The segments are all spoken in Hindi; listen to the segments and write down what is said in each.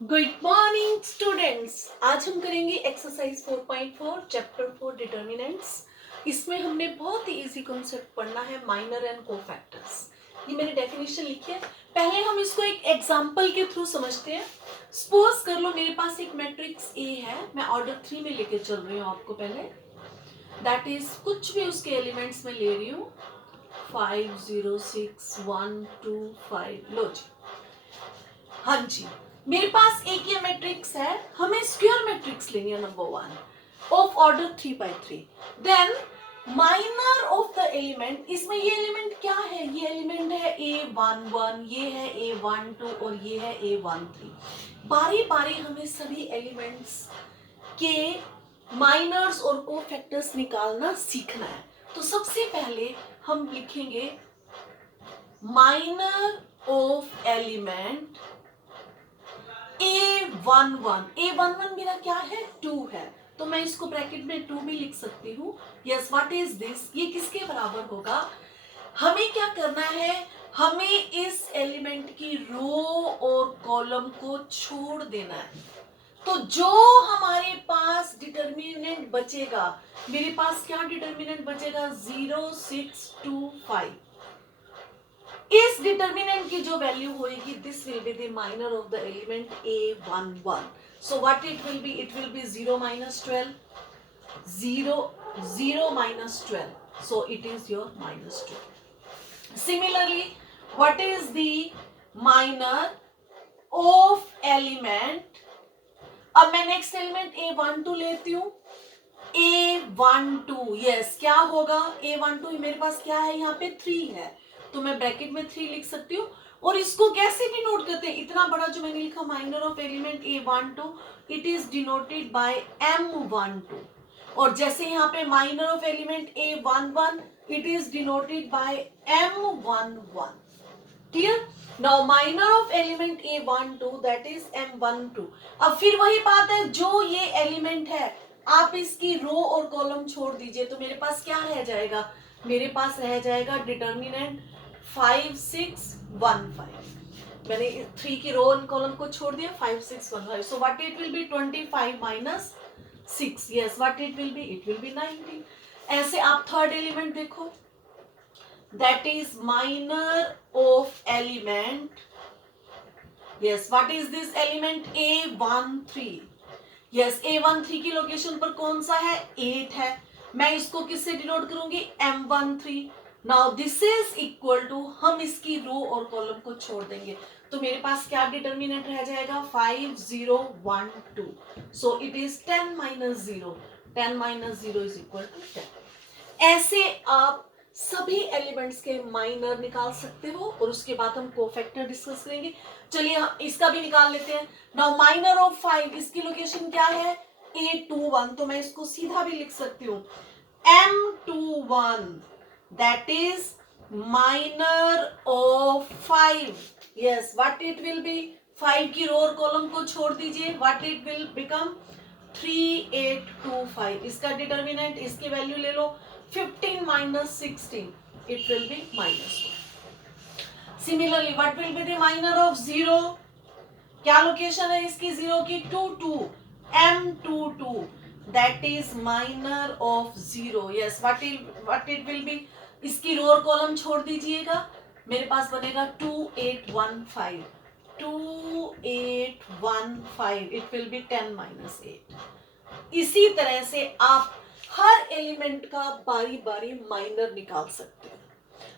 Good morning students. आज हम करेंगे एक्सरसाइज 4.4 चैप्टर 4 डिटर्मिनेंट्स। इसमें हमने बहुत ही इजी कॉन्सेप्ट पढ़ना है, माइनर एंड कोफैक्टर्स। ये मैंने डेफिनेशन लिखी है, पहले हम इसको एक एग्जांपल के थ्रू समझते हैं। सपोज कर लो मेरे पास एक मैट्रिक्स ए है, मैं ऑर्डर 3 में लेके चल रही हूँ आपको पहले। दैट इज कुछ भी उसके एलिमेंट्स में ले रही हूँ, 5 0 6 1 2 5। लो जी, हाँ जी, मेरे पास एक ये मैट्रिक्स है, हमें स्क्वायर मैट्रिक्स लेनी है number 1 of order 3/3। Then minor of the element, इसमें ये एलिमेंट क्या है? ये एलिमेंट है A11, ये है A12 और ये है A13। बारी बारी हमें सभी एलिमेंट्स के माइनर्स और कोफैक्टर्स निकालना सीखना है। तो सबसे पहले हम लिखेंगे माइनर ऑफ एलिमेंट A11 मेरा क्या है? 2 है, तो मैं इसको ब्रैकेट में 2 भी लिख सकती हूँ। Yes, what is this? ये किसके बराबर होगा? हमें क्या करना है? हमें इस एलिमेंट की रो और कॉलम को छोड़ देना है। तो जो हमारे पास डिटर्मिनेंट बचेगा, मेरे पास क्या डिटर्मिनेंट बचेगा? 0 6 2 5। इस डिटर्मिनेंट की जो वैल्यू होगी, this will be the minor of the element A11। So what it will B? It will B 0 minus 12, 0 0 minus 12, so it is your minus 12. Similarly, what is the minor of element? अब मैं नेक्स्ट एलिमेंट A12 लेती हूँ। A12, यस, क्या होगा? A12 मेरे पास क्या है? यहाँ पे 3 है, तो मैं ब्रैकेट में 3 लिख सकती हूँ। और इसको कैसे डिनोट करते हैं? इतना बड़ा जो मैंने लिखा minor of element A12, it is denoted by M12। और जैसे यहाँ पे minor of element A11, it is denoted by M11। Clear? Now minor of element A12 that is M12। अब फिर वही बात है, जो ये एलिमेंट है आप इसकी रो और कॉलम छोड़ दीजिए, तो मेरे पास क्या रह जाएगा? मेरे पास रह जाएगा डिटर्मिनेंट 5 6 1 5। मैंने 3 की रो और कॉलम को छोड़ दिया, 5 6 1 5। So what it will B? 25 minus 6। Yes, what it will B? It will B 19। ऐसे आप थर्ड एलिमेंट देखो, that is minor of element, yes, what is this element? A13। yes, A13 की लोकेशन पर कौन सा है? 8 है। मैं इसको किससे डिनोट करूंगी? M13। Now this is equal to, हम इसकी रो और कॉलम को छोड़ देंगे, तो मेरे पास क्या डिटर्मिनेंट रह जाएगा? 5 0 1 2। So it is 10 minus 0। 10 minus 0 is equal to 10। ऐसे आप सभी एलिमेंट्स के माइनर निकाल सकते हो, और उसके बाद हम कोफैक्टर डिस्कस करेंगे। चलिए हम इसका भी निकाल लेते हैं। नाउ माइनर ऑफ 5, इसकी लोकेशन क्या है? A21, तो मैं इसको सीधा भी लिख सकती हूँ M21, that is minor of 5। Yes, what it will B? 5 की रो और कॉलम को छोड़ दीजिए, व्हाट इट विल बिकम? 3 8 2 5। इसका डिटर्मिनेंट, इसकी वैल्यू ले लो, 15 minus 16, it will be minus 1। Similarly, what will be the minor of 0? क्या लोकेशन है इसकी 0 की? 2 2, M22, that is minor of 0। yes, what it will be? इसकी रो और कॉलम छोड़ दीजिएगा, मेरे पास बनेगा 2 8 1 5। 2 8 1 5, it will be 10 minus 8। इसी तरह से आप हर एलिमेंट का बारी बारी माइनर निकाल सकते हैं।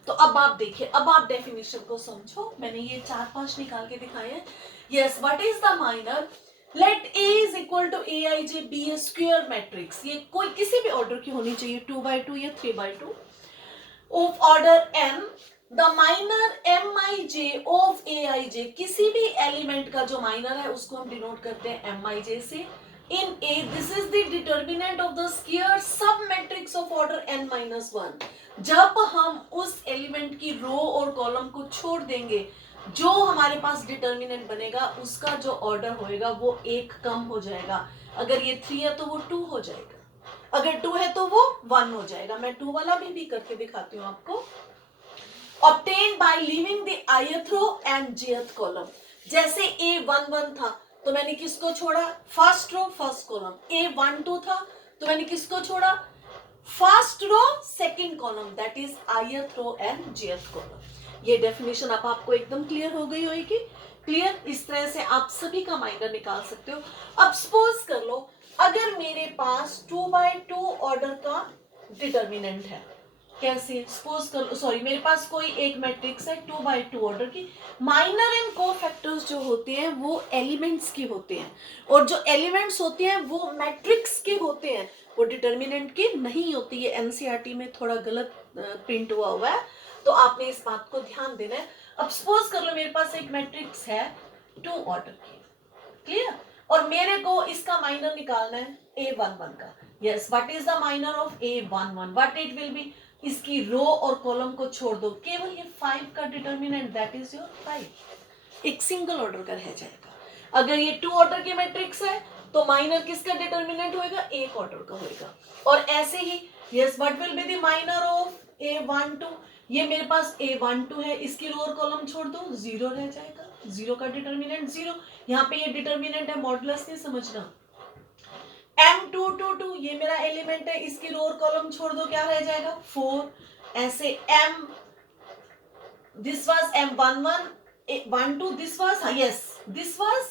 तो अब आप देखिए, अब आप डेफिनेशन को समझो। मैंने ये 4-5 निकाल के दिखाए हैं। Yes, what is the minor? Let A is equal to Aij be a square matrix. ये कोई किसी भी ऑर्डर की होनी चाहिए, 2/2 या 3/2 of order n। The minor Mij of Aij, किसी भी एलिमेंट का जो माइनर है उसको हम डिनोट करते हैं Mij से। In A, this is the determinant of the square submatrix of order n-1। जब हम उस एलिमेंट की रो और कॉलम को छोड़ देंगे, जो हमारे पास डिटर्मिनेंट बनेगा उसका जो ऑर्डर होएगा वो 1 कम हो जाएगा। अगर ये 3 है तो वो 2 हो जाएगा, अगर 2 है तो वो 1 हो जाएगा। मैं 2 वाला भी करके दिखाती हूँ आपको। obtained by leaving the ith row and jth column। जैसे A11 था, तो मैंने किसको छोड़ा, first row first column, A12 था तो मैंने किसको छोड़ा, first row second column, that is ith row and jth column. ये डेफिनेशन अब आपको एकदम क्लियर हो गई होगी। क्लियर, इस तरह से आप सभी का माइनर निकाल सकते हो। अब सपोज कर लो अगर मेरे पास 2x2 ऑर्डर का डिटर्मिनेंट है, कैसे, सपोज कर लो, सॉरी, मेरे पास कोई एक मैट्रिक्स है 2x2 ऑर्डर की, माइनर एंड कोफैक्टर्स जो होते हैं वो एलिमेंट्स के होते हैं, और जो एलिमेंट्स होते हैं वो मैट्रिक्स के होते हैं, वो डिटर्मिनेंट की नहीं होती है। एनसीईआरटी में थोड़ा गलत प्रिंट हुआ है, तो आपने इस बात को ध्यान देना है। अब सपोज कर लो मेरे पास एक मैट्रिक्स है 2 ऑर्डर की, क्लियर, और मेरे को इसका माइनर निकालना है A11 का। Yes, what is the minor of A11, what it will B, इसकी रो और कॉलम को छोड़ दो, केवल ये 5 का डिटर्मिनेंट, दैट इज योर 5, एक सिंगल ऑर्डर का रह जाएगा। अगर ये 2 ऑर्डर की मैट्रिक्स है तो माइनर किसका डिटर्मिनेंट होएगा, एक ऑर्डर का होएगा। और ऐसे ही yes, what will be the minor of A12, ये मेरे पास A12 है, इसकी रो और कॉलम छोड़ दो, 0 रह जाएगा, 0 का डिटर्मिनेंट 0। यहाँ पे ये डिटर्मिनेंट है, मॉडुलस नहीं समझना। M222 ये मेरा एलिमेंट है, इसकी रो और कॉलम छोड़ दो, क्या रह जाएगा, 4। ऐसे M, this was M11 12, this was, yes, this was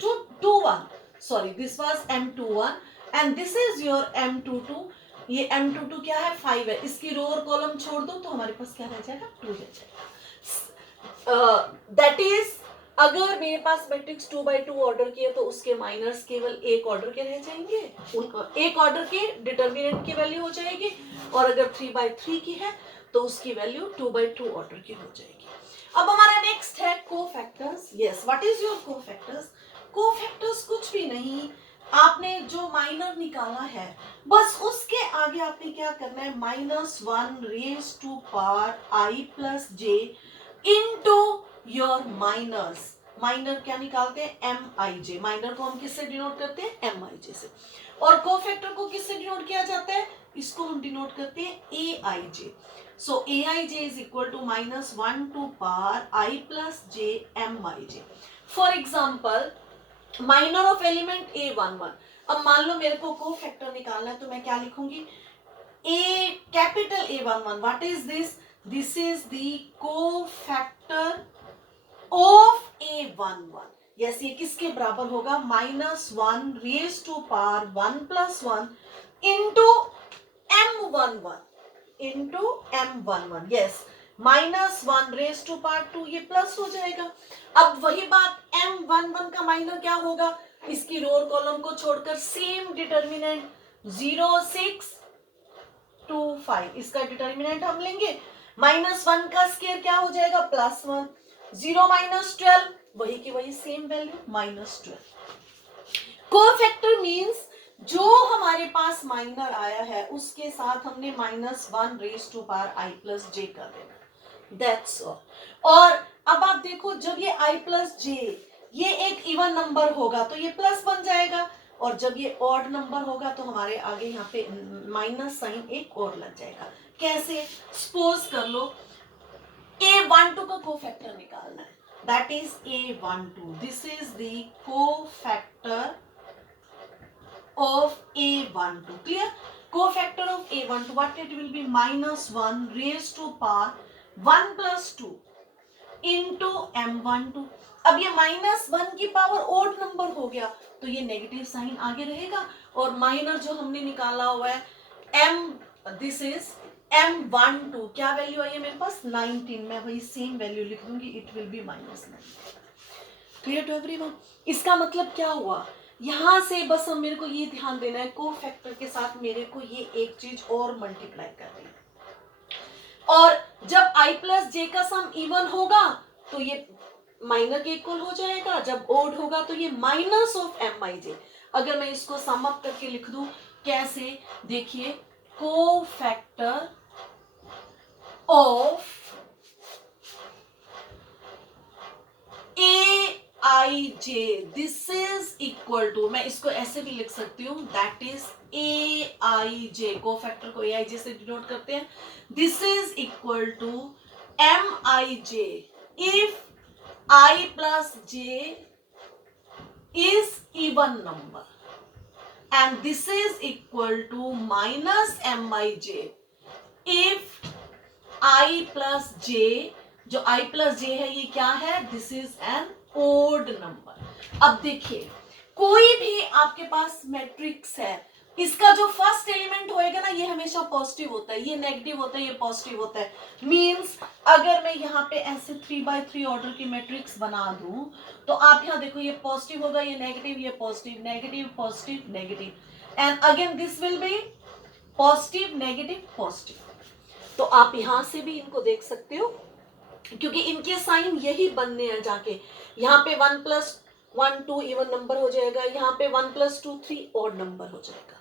221, sorry, this was M21 and this is your M22। ये M22 क्या है, 5 है, इसकी रो और कॉलम छोड़ दो तो हमारे पास क्या रह जाएगा, 2 रह जाएगा। दैट इज, अगर मेरे पास मैट्रिक्स 2x2 ऑर्डर की है तो उसके माइनर्स केवल एक ऑर्डर के रह जाएंगे, एक ऑर्डर के डिटर्मिनेंट की वैल्यू हो जाएगी, और अगर 3x3 की है तो उसकी वैल्यू 2x2 ऑर्डर की हो जाएगी। अब हमारा नेक्स्ट है cofactors. Yes, what is your cofactors, cofactors कुछ भी नहीं, आपने जो माइनर निकाला है बस उसके आगे आपने क्या करना है, -1 raise to power I plus j into your minors. Minor क्या निकालते हैं, Mij, माइनर को हम किससे डिनोट करते हैं, Mij से, और कोफैक्टर को किससे डिनोट किया जाता है, इसको हम डिनोट करते हैं Aij। So Aij is equal to -1 to power I plus j Mij। For example minor of element A11, अब मान लो मेरे को कोफैक्टर निकालना है तो मैं क्या लिखूंगी, A capital A11, what is this, this is the cofactor of A11। Yes, ये किसके बराबर होगा, -1 raise to power 1 plus 1 into M11। Yes, -1 raise to power 2, ये प्लस हो जाएगा। अब वही बात M11 का माइनर क्या होगा, इसकी रो और कॉलम को छोड़कर सेम डिटर्मिनेंट 0 6 2 5, इसका डिटर्मिनेंट हम लेंगे, -1 का स्केयर क्या हो जाएगा, +1, 0 -12, वही की वही सेम वैल्यू -12। कोफैक्टर मींस जो हमारे पास माइनर आया है उसके साथ हमने -1 raise to power I plus j कर देना, दैट्स ऑल। और अब आप देखो जब ये I प्लस j ये एक इवन नंबर होगा तो ये प्लस बन जाएगा, और जब ये ऑड नंबर होगा तो हमारे आगे यहाँ पे माइनस साइन एक और लग जाएगा। कैसे, सपोज कर लो A12 का कोफैक्टर निकालना है, that is A12, this is the cofactor of A12, clear, cofactor of A12, what it will be, -1 raise to power 1 plus 2 into M12। अब ये -1 की पावर ओड नंबर हो गया तो ये नेगेटिव साइन आगे रहेगा, और माइनर जो हमने निकाला हुआ है दिस इज M12, क्या वैल्यू आई है मेरे पास, 19, मैं वही सेम वैल्यू लिख दूंगी, it will be -9। Clear to everyone, इसका मतलब क्या हुआ, यहां से बस हम, मेरे को ये ध्यान देना है कोफैक्टर के साथ मेरे को ये एक चीज और मल्टीप्लाई करनी है, और जब I प्लस j का सम इवन होगा तो ये माइनर के इक्वल हो जाएगा, जब ओड होगा तो ये माइनस ऑफ Mij। अगर मैं इसको सम अप करके लिख दूं कैसे, देखिए, cofactor of Aij, this is equal to, मैं इसको ऐसे भी लिख सकती हूँ, दैट इज Aij, कोफैक्टर को Aij से डिनोट करते हैं, this is equal to Mij if I plus j is even number and this is equal to minus m by j if I plus j, जो I plus j है ये क्या है, this is an odd number. अब देखिए कोई भी आपके पास मैट्रिक्स है, इसका जो फर्स्ट एलिमेंट होएगा ना ये हमेशा पॉजिटिव होता है, ये नेगेटिव होता है, ये पॉजिटिव होता है। मींस अगर मैं यहाँ पे ऐसे 3x3 ऑर्डर की मैट्रिक्स बना दूं तो आप यहाँ देखो ये पॉजिटिव होगा, ये नेगेटिव, ये positive, negative, positive, negative and again this will be positive, negative, positive. तो आप यहां से भी इनको देख सकते हो क्योंकि इनके साइन यही बनने हैं जाके। यहाँ पे 1 + 1 2 इवन नंबर हो जाएगा, यहाँ पे 1 + 2 3 ऑड नंबर हो जाएगा।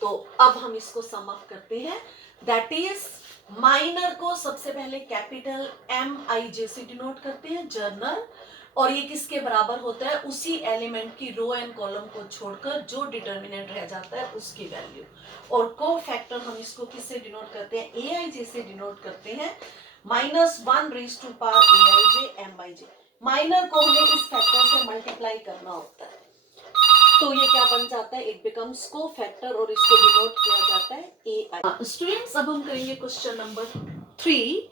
तो अब हम इसको सम अप करते हैं। दैट इज माइनर को सबसे पहले कैपिटल MIJ से डिनोट करते हैं, जर्नल, और ये किसके बराबर होता है, उसी एलिमेंट की रो एंड कॉलम को छोड़कर जो डिटर्मिनेंट रह जाता है उसकी वैल्यू। और को फैक्टर हम इसको किससे डिनोट करते हैं, AIJ से डिनोट करते हैं, -1 raised to power AIJ MIJ। Minor को हमें इस फैक्टर से मल्टीप्लाई करना होता है तो ये क्या बन जाता है, इट बिकम्स को फैक्टर और इसको डिनोट किया जाता है AI। स्टूडेंट्स अब हम करेंगे question number 3।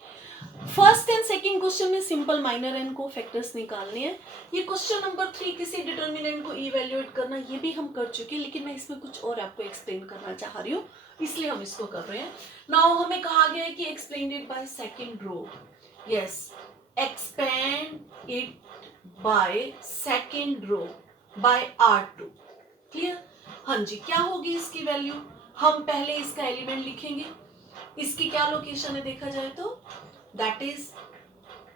First and second question में सिंपल माइनर एंड को फैक्टर्स निकालने हैं। ये क्वेश्चन नंबर 3 किसी डिटर्मिनेंट को इवैल्यूएट करना, ये भी हम कर चुके हैं, लेकिन मैं इसमें कुछ और आपको एक्सप्लेन करना चाह रही हूँ, इसलिए हम इसको कर रहे हैं। नाउ हमें कहा गया है कि explain it by second row. Yes, expand it by second row by R2। Clear? हाँ जी, क्या होगी इसकी वैल्यू, हम पहले इसका एलिमेंट लिखेंगे। इसकी क्या लोकेशन है देखा जाए तो that is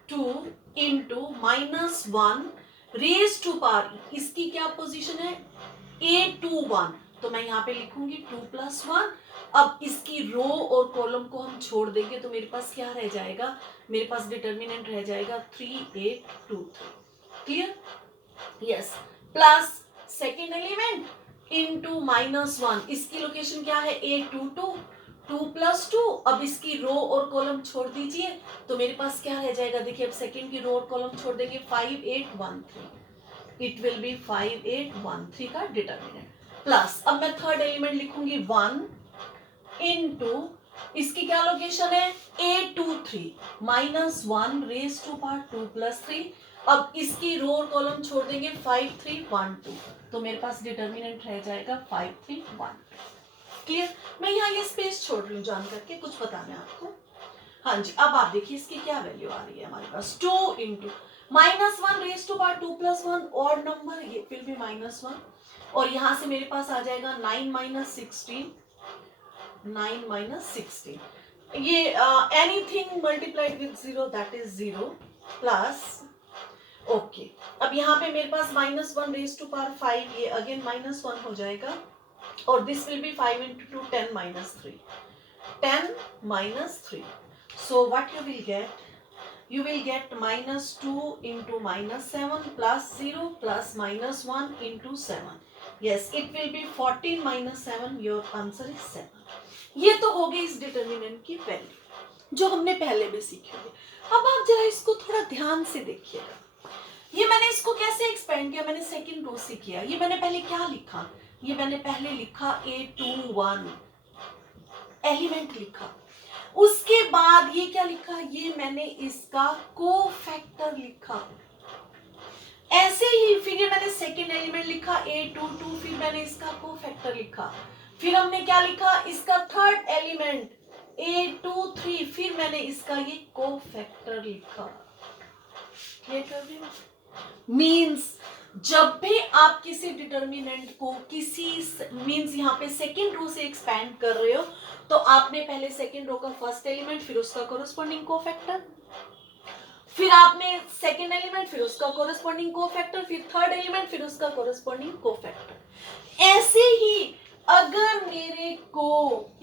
2 into -1 raise to power, इसकी क्या पोजीशन है, A21, तो मैं यहाँ पे लिखूंगी 2 + 1। अब इसकी रो और कॉलम को हम छोड़ देंगे तो मेरे पास क्या रह जाएगा, मेरे पास डिटर्मिनेंट रह जाएगा 3823। Clear? Yes, plus second element into -1, इसकी लोकेशन क्या है, A22, 2 + 2। अब इसकी रो और कॉलम छोड़ दीजिए तो मेरे पास क्या रह जाएगा, देखिए अब सेकेंड की रो और कॉलम छोड़ देंगे 5813, इट विल बी 5813 का डिटर्मिनेंट। प्लस अब मैं थर्ड एलिमेंट लिखूंगी 1 इंटू, इसकी क्या लोकेशन है, A23, -1 रेज टू पावर 2 + 3। अब इसकी रो और कॉलम छोड़ देंगे 5312, तो मेरे पास डिटर्मिनेंट रह जाएगा 5312। क्लियर? मैं यहाँ ये स्पेस छोड़ रही हूँ जान करके, कुछ बताना है आपको। हाँ जी, अब आप देखिए इसकी क्या वैल्यू आ रही है हमारे पास, 2 into -1 raise to power 2 + 1 odd number, ये विल बी -1, और यहाँ से मेरे पास आ जाएगा 9 - 16, 9 - 16, ये anything multiplied with 0 that is 0 plus, okay. अब यहाँ पे मेरे पास -1 रेज टू पावर 5, ये अगेन -1 हो जाएगा, और this will be 5 into 2 10 - 3, 10 - 3। So what you will get, you will get -2 into -7 plus 0 plus -1 into 7। Yes, it will be 14 - 7, your answer is 7। ये तो हो गई इस डिटर्मिनेंट की वैल्यू जो हमने पहले भी सीखी होगी। अब आप जरा इसको थोड़ा ध्यान से देखिएगा, ये मैंने इसको कैसे एक्सपेंड किया, मैंने सेकंड रो से किया। ये मैंने पहले क्या लिखा, ये मैंने पहले लिखा A21 एलिमेंट लिखा, उसके बाद ये क्या लिखा, ये मैंने इसका कोफैक्टर लिखा। ऐसे ही फिर ये मैंने सेकंड एलिमेंट लिखा A22, फिर मैंने इसका कोफैक्टर लिखा। फिर हमने क्या लिखा, इसका थर्ड एलिमेंट A23, फिर मैंने इसका ये कोफैक्टर लिखा। क्लियर कर रही हूँ? मीन्स जब भी आप किसी डिटर्मिनेंट को किसी मीन्स यहाँ पे सेकेंड रो से एक्सपैंड कर रहे हो तो आपने पहले सेकेंड रो का फर्स्ट एलिमेंट, फिर उसका कोरस्पॉन्डिंग कोफैक्टर, फिर आपने सेकेंड एलिमेंट, फिर उसका कोरस्पॉन्डिंग कोफैक्टर, फिर थर्ड एलिमेंट, फिर उसका कोरस्पॉन्डिंग कोफैक्टर। ऐसे ही अगर मेरे को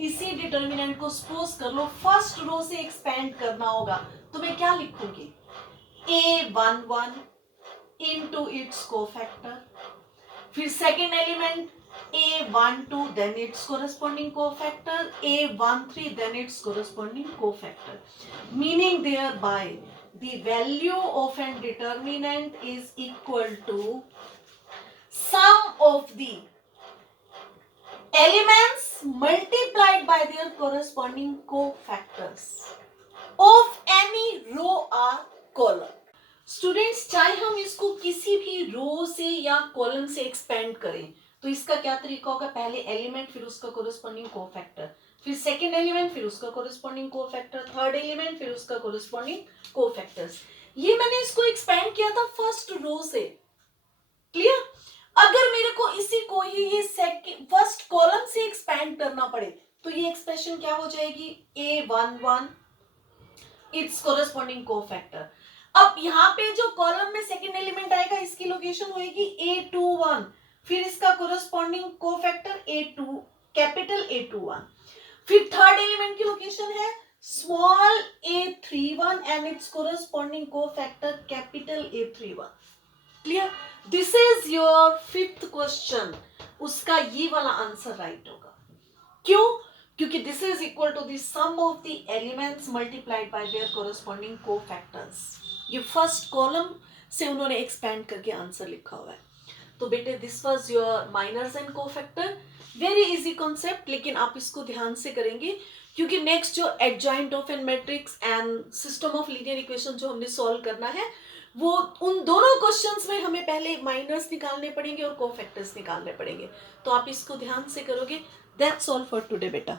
इसी डिटर्मिनेंट को सपोज कर लो फर्स्ट रो से एक्सपैंड करना होगा तो मैं क्या लिखूंगी, A11 into its cofactor, फिर second element A12 then its corresponding cofactor, A13 then its corresponding cofactor, meaning thereby the value of an determinant is equal to sum of the elements multiplied by their corresponding cofactors of any row or column. Students, चाहे हम इसको किसी भी रो से या कॉलम से एक्सपेंड करें तो इसका क्या तरीका होगा? पहले एलिमेंट, फिर उसका कोरिस्पॉन्डिंग कोफैक्टर, फिर सेकंड एलिमेंट, फिर उसका कोरिस्पॉन्डिंग कोफैक्टर, थर्ड एलिमेंट, फिर उसका कोरिस्पॉन्डिंग कोफैक्टर्स. ये मैंने इसको एक्सपेंड किया था फर्स्ट रो से. क्लियर? अगर मेरे को इसी को ही ये फर्स्ट कॉलम से एक्सपेंड करना पड़े तो ये एक्सप्रेशन क्या हो जाएगी? A11 it's corresponding cofactor. अब यहाँ पे जो कॉलम में सेकंड एलिमेंट आएगा इसकी लोकेशन होगी A21, फिर इसका corresponding cofactor A2 capital A21, फिर थर्ड एलिमेंट की लोकेशन है small A31 and its corresponding cofactor capital A31. Clear? This is your fifth question. उसका ये वाला आंसर राइट होगा. क्यों? क्योंकि this is equal to the sum of the elements multiplied by their corresponding cofactors. ये फर्स्ट कॉलम से उन्होंने एक्सपेंड करके आंसर लिखा हुआ है. तो बेटे this was your minors and cofactor. Very easy concept, लेकिन आप इसको ध्यान से करेंगे क्योंकि नेक्स्ट जो adjoint of an matrix and system of linear equation जो हमने सॉल्व करना है वो उन दोनों क्वेश्चंस में हमें पहले माइनर्स निकालने पड़ेंगे और कोफैक्टर्स निकालने पड़ेंगे. तो आप इसको ध्यान से करोगे. दैट्स ऑल फॉर टुडे बेटा.